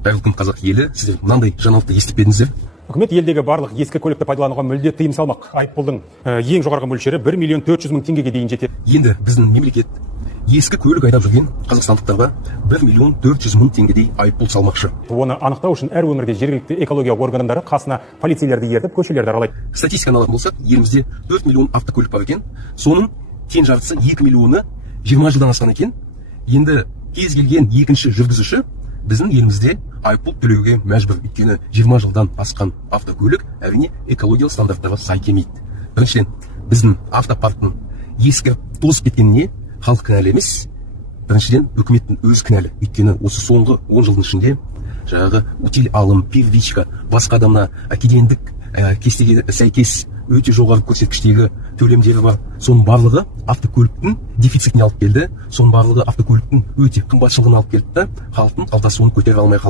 Қайырлы күн қазақ елі, сіздер мынандай жаңалықты естіп пе едіңіздер? Үкімет елдегі барлық ескі көлікті пайдалануға мүлде тыйым салмақ. Айыппұлдың ең жоғарғы мөлшері 1 миллион 400 мың теңгеге дейін жетеді. Енді біздің мемлекет ескі көлік айдап жүрген қазақстандықтарға 1 миллион 400 мың теңгедей айыппұл салмақшы. Оны анықтау үшін әр өңірде жергілікті экология органдары қасына полицейлерді ертіп көшелерді аралайды. Статистиканы алатын болсақ, елімізде 4 миллион автокөлік бар екен. Соның тең жартысы 2 миллионы 20 жылдан асқан екен. Енді кез келген екінші жүргізуші біздің елімізде айыппұл төлеуге мәжбүр, өйткені 20 жылдан асқан автокөлік әрине экологиялық стандарттарға сай келмейді. Біріншіден, біздің автопарктың ескі тозып кеткеніне халық кінәлі емес. Біріншіден, үкіметтің өзі кінәлі, өйткені осы соңғы 10 жылдың ішінде жаңағы утиль алым, первичка, басқа адамна кедендік кестеге сәйкес өте жоғары көрсеткіштегі төлемдері бар. Соның барлығы автокөліктің дефицитіне алып келді. Соның барлығы автокөліктің өте қымбатшылығына алып келді да халықтың қалтасы оны көтере алмай қалды.